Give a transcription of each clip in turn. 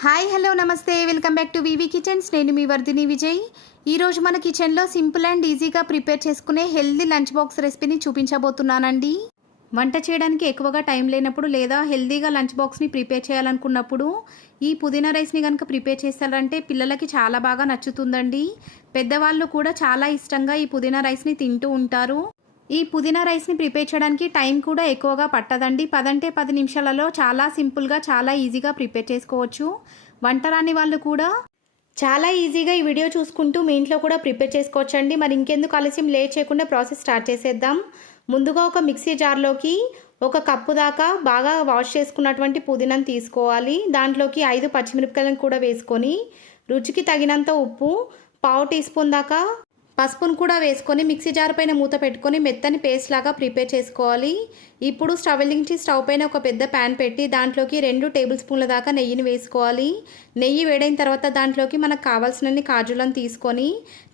Hi hello నమస్తే. Welcome back to VV Kitchens నేను మీ వర్ధిని విజయ్. ఈరోజు మన కిచెన్లో సింపుల్ అండ్ ఈజీగా ప్రిపేర్ చేసుకునే హెల్దీ లంచ్ బాక్స్ రెసిపీని చూపించబోతున్నానండి. వంట చేయడానికి ఎక్కువగా టైం లేనప్పుడు లేదా హెల్దీగా లంచ్ బాక్స్ని ప్రిపేర్ చేయాలనుకున్నప్పుడు ఈ పుదీనా రైస్ని కనుక ప్రిపేర్ చేస్తారంటే పిల్లలకి చాలా బాగా నచ్చుతుందండి. పెద్దవాళ్ళు కూడా చాలా ఇష్టంగా ఈ పుదీనా రైస్ని తింటూ ఉంటారు. ఈ పుదీనా రైస్ని ప్రిపేర్ చేయడానికి టైం కూడా ఎక్కువగా పట్టదండి. పదంటే పది నిమిషాలలో చాలా సింపుల్గా చాలా ఈజీగా ప్రిపేర్ చేసుకోవచ్చు. వంట రాని వాళ్ళు కూడా చాలా ఈజీగా ఈ వీడియో చూసుకుంటూ మీ ఇంట్లో కూడా ప్రిపేర్ చేసుకోవచ్చండి. మరి ఇంకెందుకు ఆలస్యం? లేట్ చేయకుండా ప్రాసెస్ స్టార్ట్ చేసేద్దాం. ముందుగా ఒక మిక్సీ జార్లోకి ఒక కప్పు దాకా బాగా వాష్ చేసుకున్నటువంటి పుదీనాను తీసుకోవాలి. దాంట్లోకి ఐదు పచ్చిమిరపకాయలను కూడా వేసుకొని రుచికి తగినంత ఉప్పు పావు టీ స్పూన్ దాకా పసుపును కూడా వేసుకొని మిక్సీ జార్ పైన మూత పెట్టుకొని మెత్తని పేస్ట్ లాగా ప్రిపేర్ చేసుకోవాలి. ఇప్పుడు స్టవ్ వెలిగించి స్టవ్ పైన ఒక పెద్ద ప్యాన్ పెట్టి దాంట్లోకి రెండు టేబుల్ స్పూన్ల దాకా నెయ్యిని వేసుకోవాలి. నెయ్యి వేడైన తర్వాత దాంట్లోకి మనకు కావాల్సినన్ని కాజులను తీసుకొని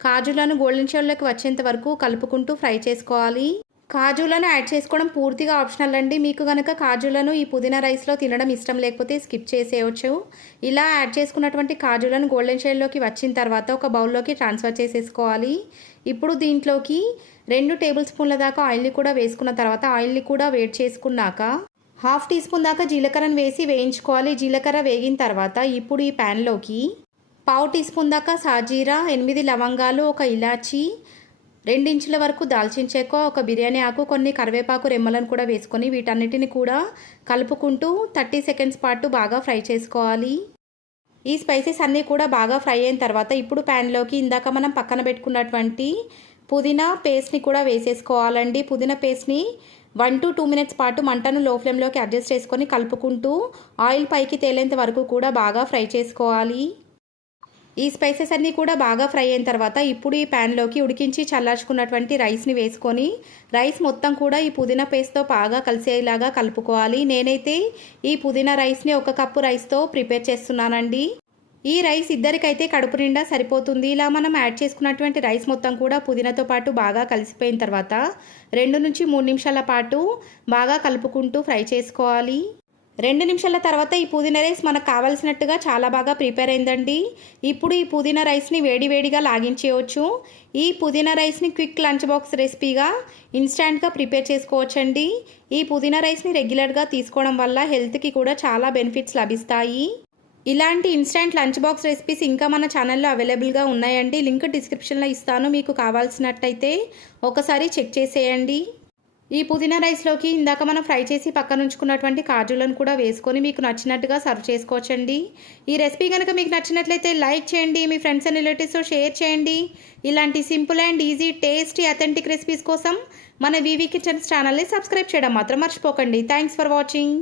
కాజులను గోల్డెన్ షేడ్లోకి వచ్చేంత వరకు కలుపుకుంటూ ఫ్రై చేసుకోవాలి. కాజులను యాడ్ చేసుకోవడం పూర్తిగా ఆప్షనల్ అండి. మీకు కనుక కాజులను ఈ పుదీనా రైస్లో తినడం ఇష్టం లేకపోతే స్కిప్ చేసేయవచ్చు ఇలా యాడ్ చేసుకున్నటువంటి కాజులను గోల్డెన్ షేడ్లోకి వచ్చిన తర్వాత ఒక బౌల్లోకి ట్రాన్స్ఫర్ చేసేసుకోవాలి. ఇప్పుడు దీంట్లోకి రెండు టేబుల్ స్పూన్ల దాకా ఆయిల్ని కూడా వేసుకున్న తర్వాత ఆయిల్ని కూడా వేడి చేసుకున్నాక హాఫ్ టీ స్పూన్ దాకా జీలకర్రను వేసి వేయించుకోవాలి. జీలకర్ర వేగిన తర్వాత ఇప్పుడు ఈ ప్యాన్లోకి పావు టీ స్పూన్ దాకా సాజీరా ఎనిమిది లవంగాలు ఒక ఇలాచీ రెండించుల వరకు దాల్చిన చెక్క ఒక బిర్యానీ ఆకు కొన్ని కరివేపాకు రెమ్మలను కూడా వేసుకొని వీటన్నిటిని కూడా కలుపుకుంటూ థర్టీ సెకండ్స్ పాటు బాగా ఫ్రై చేసుకోవాలి. ఈ స్పైసెస్ అన్నీ కూడా బాగా ఫ్రై అయిన తర్వాత ఇప్పుడు ప్యాన్లోకి ఇందాక మనం పక్కన పెట్టుకున్నటువంటి పుదీనా పేస్ట్ని కూడా వేసేసుకోవాలండి. పుదీనా పేస్ట్ని వన్ టు టూ మినిట్స్ పాటు మంటను లో ఫ్లేమ్లోకి అడ్జస్ట్ చేసుకొని కలుపుకుంటూ ఆయిల్ పైకి తేలేంత వరకు కూడా బాగా ఫ్రై చేసుకోవాలి. ఈ స్పైసెస్ అన్నీ కూడా బాగా ఫ్రై అయిన తర్వాత ఇప్పుడు ఈ ప్యాన్లోకి ఉడికించి చల్లార్చుకున్నటువంటి రైస్ని వేసుకొని రైస్ మొత్తం కూడా ఈ పుదీనా పేస్ట్తో బాగా కలిసేలాగా కలుపుకోవాలి. నేనైతే ఈ పుదీనా రైస్ని ఒక కప్పు రైస్తో ప్రిపేర్ చేస్తున్నానండి. ఈ రైస్ ఇద్దరికైతే కడుపు నిండా సరిపోతుంది. ఇలా మనం యాడ్ చేసుకున్నటువంటి రైస్ మొత్తం కూడా పుదీనాతో పాటు బాగా కలిసిపోయిన తర్వాత రెండు నుంచి మూడు నిమిషాల పాటు బాగా కలుపుకుంటూ ఫ్రై చేసుకోవాలి. రెండు నిమిషాల తర్వాత ఈ పుదీనా రైస్ మనకు కావాల్సినట్టుగా చాలా బాగా ప్రిపేర్ అయిందండి. ఇప్పుడు ఈ పుదీనా రైస్ని వేడివేడిగా లాగించేయవచ్చు ఈ పుదీనా రైస్ని క్విక్ లంచ్ బాక్స్ రెసిపీగా ఇన్స్టాంట్గా ప్రిపేర్ చేసుకోవచ్చండి. ఈ పుదీనా రైస్ని రెగ్యులర్గా తీసుకోవడం వల్ల హెల్త్కి కూడా చాలా బెనిఫిట్స్ లభిస్తాయి. ఇలాంటి ఇన్స్టాంట్ లంచ్ బాక్స్ రెసిపీస్ ఇంకా మన ఛానల్లో అవైలబుల్గా ఉన్నాయండి. లింక్ డిస్క్రిప్షన్లో ఇస్తాను. మీకు కావాల్సినట్టయితే ఒకసారి చెక్ చేసేయండి. ఈ పుదీనా రైస్లోకి ఇందాక మనం ఫ్రై చేసి పక్కన ఉంచుకున్నటువంటి కాజులను కూడా వేసుకొని మీకు నచ్చినట్టుగా సర్వ్ చేసుకోవచ్చండి. ఈ రెసిపీ కనుక మీకు నచ్చినట్లయితే లైక్ చేయండి మీ ఫ్రెండ్స్ అండ్ రిలేటివ్స్తో షేర్ చేయండి. ఇలాంటి simple and easy tasty authentic recipes కోసం మన వివి కిచెన్స్ ఛానల్ని సబ్స్క్రైబ్ చేయడం మాత్రం మర్చిపోకండి. Thanks for watching.